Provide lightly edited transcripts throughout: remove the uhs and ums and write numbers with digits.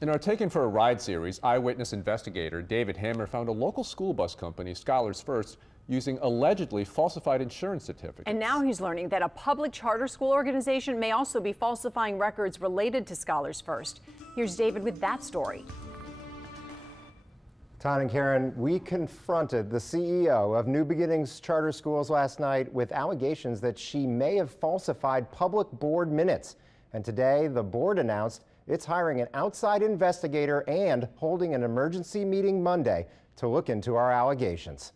In our Taken for a Ride series, eyewitness investigator David Hammer found a local school bus company, Scholars First, using allegedly falsified insurance certificates. And now he's learning that a public charter school organization may also be falsifying records related to Scholars First. Here's David with that story. Todd and Karen, we confronted the CEO of New Beginnings Charter Schools last night with allegations that she may have falsified public board minutes. And today, the board announced it's hiring an outside investigator and holding an emergency meeting Monday to look into our allegations.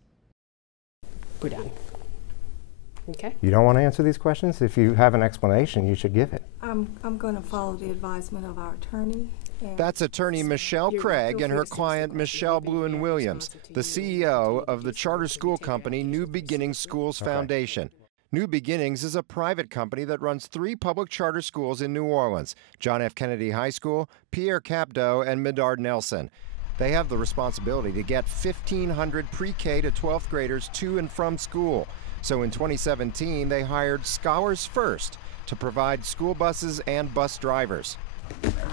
We're done. Okay. You don't want to answer these questions? If you have an explanation, you should give it. I'm going to follow the advisement of our attorney. That's attorney Michelle Craig and her client Michelle Bluen-Williams, the CEO of the charter school company New Beginnings Schools Foundation. New Beginnings is a private company that runs 3 public charter schools in New Orleans: John F. Kennedy High School, Pierre Capdeau, and Medard Nelson. They have the responsibility to get 1,500 pre-K to 12th graders to and from school. So in 2017, they hired Scholars First to provide school buses and bus drivers.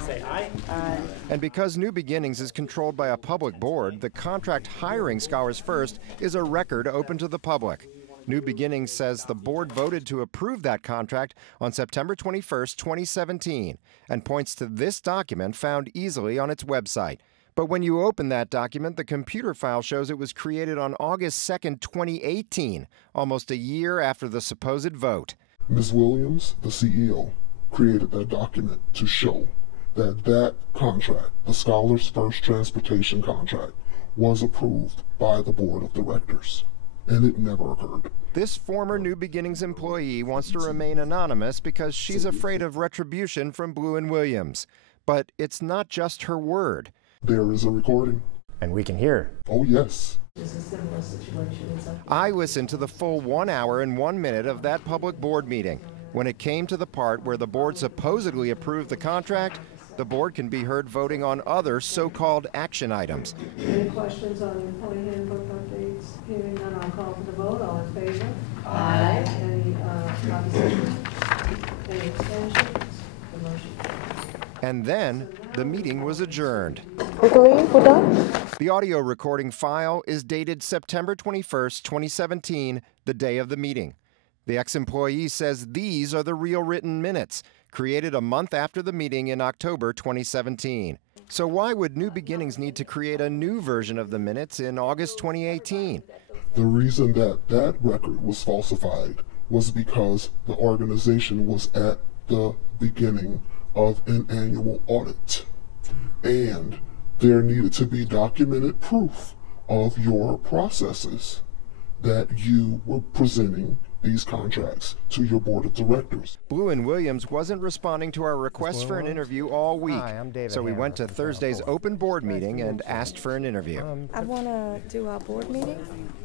Say aye. Aye. And because New Beginnings is controlled by a public board, the contract hiring Scholars First is a record open to the public. New Beginnings says the board voted to approve that contract on September 21st, 2017, and points to this document found easily on its website. But when you open that document, the computer file shows it was created on August 2nd, 2018, almost a year after the supposed vote. Ms. Williams, the CEO, created that document to show that that contract, the Scholars First Transportation contract, was approved by the board of directors. And it never occurred. This former New Beginnings employee wants to remain anonymous because she's afraid of retribution from Bluen-Williams. But it's not just her word. There is a recording. And we can hear. Oh, yes. I listened to the full 1 hour and 1 minute of that public board meeting. When it came to the part where the board supposedly approved the contract, the board can be heard voting on other so-called action items. Any questions on the employee handbook updates? Hearing none, I'll call for the vote. All in favor? Aye. Any opposition? Any abstentions? The motion carries. And then the meeting was adjourned. The audio recording file is dated September 21st, 2017, the day of the meeting. The ex-employee says these are the real written minutes, created a month after the meeting in October 2017. So why would New Beginnings need to create a new version of the minutes in August 2018? The reason that that record was falsified was because the organization was at the beginning of an annual audit. And there needed to be documented proof of your processes that you were presenting these contracts to your board of directors. Bluen-Williams wasn't responding to our request for an interview all week. Hi, I'm David so we Hammer. went to Thursday's open board meeting and asked for an interview. I want to do our board meeting.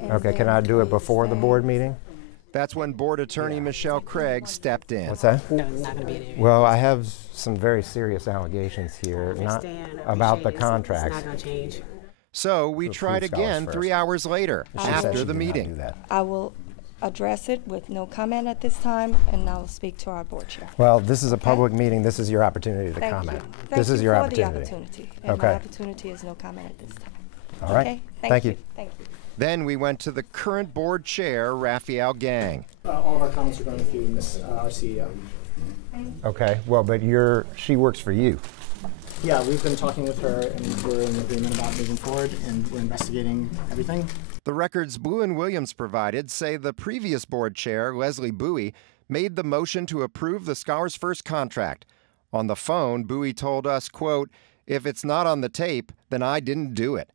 Okay, can I do it before the board meeting? That's when board attorney Michelle Craig stepped in. What's that? No, not going to be an interview. Well, I have some very serious allegations here, not about the contracts. It's not going to change. So we tried again 3 hours later, after the meeting. I will address it with no comment at this time, and I will speak to our board chair. Well, this is a public meeting. This is your opportunity to comment. This is your opportunity. opportunity. The opportunity. And my opportunity is no comment at this time. All right. Okay? Thank you. Thank you. Then we went to the current board chair, Raphael Gang. All of our comments are going through our CEO. Okay. Well, but she works for you. Yeah, we've been talking with her, and we're in agreement about moving forward, and we're investigating everything. The records Bluen-Williams provided say the previous board chair, Leslie Bowie, made the motion to approve the Scholars First contract. On the phone, Bowie told us, quote, "If it's not on the tape, then I didn't do it."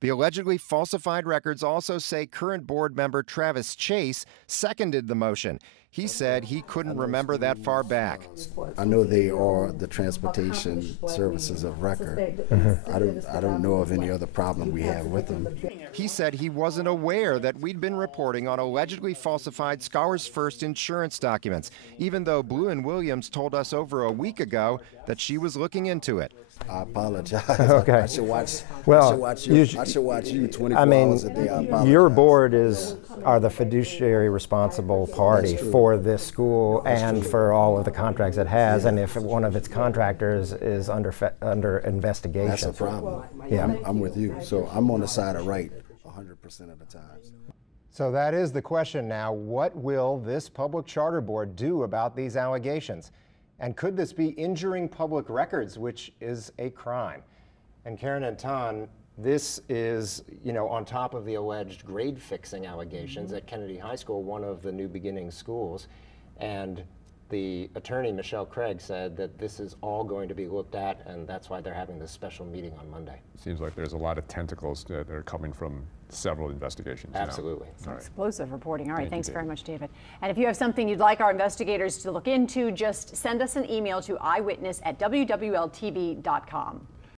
The allegedly falsified records also say current board member Travis Chase seconded the motion. He said he couldn't remember that far back. I know they are the transportation services of record. I don't know of any other problem we have with them. He said he wasn't aware that we'd been reporting on allegedly falsified Scholars First insurance documents, even though Bluen-Williams told us over a week ago that she was looking into it. I apologize. Okay. I should watch. Well, I should watch you 24 I mean, hours a day. I apologize. your board are the fiduciary responsible party for for this school and for all of the contracts it has, and if one of its contractors is under investigation. That's a problem. Yeah, I'm with you. So I'm on the side of right 100% of the time. So that is the question now. What will this public charter board do about these allegations? And could this be injuring public records, which is a crime? And Karen and Tan, this is, on top of the alleged grade fixing allegations at Kennedy High School, one of the New Beginnings schools. And the attorney, Michelle Craig, said that this is all going to be looked at, and that's why they're having this special meeting on Monday. Seems like there's a lot of tentacles that are coming from several investigations. Absolutely. All right. Explosive reporting. All right, thanks David. very much, David. And if you have something you'd like our investigators to look into, just send us an email to eyewitness@WWL-TV.com.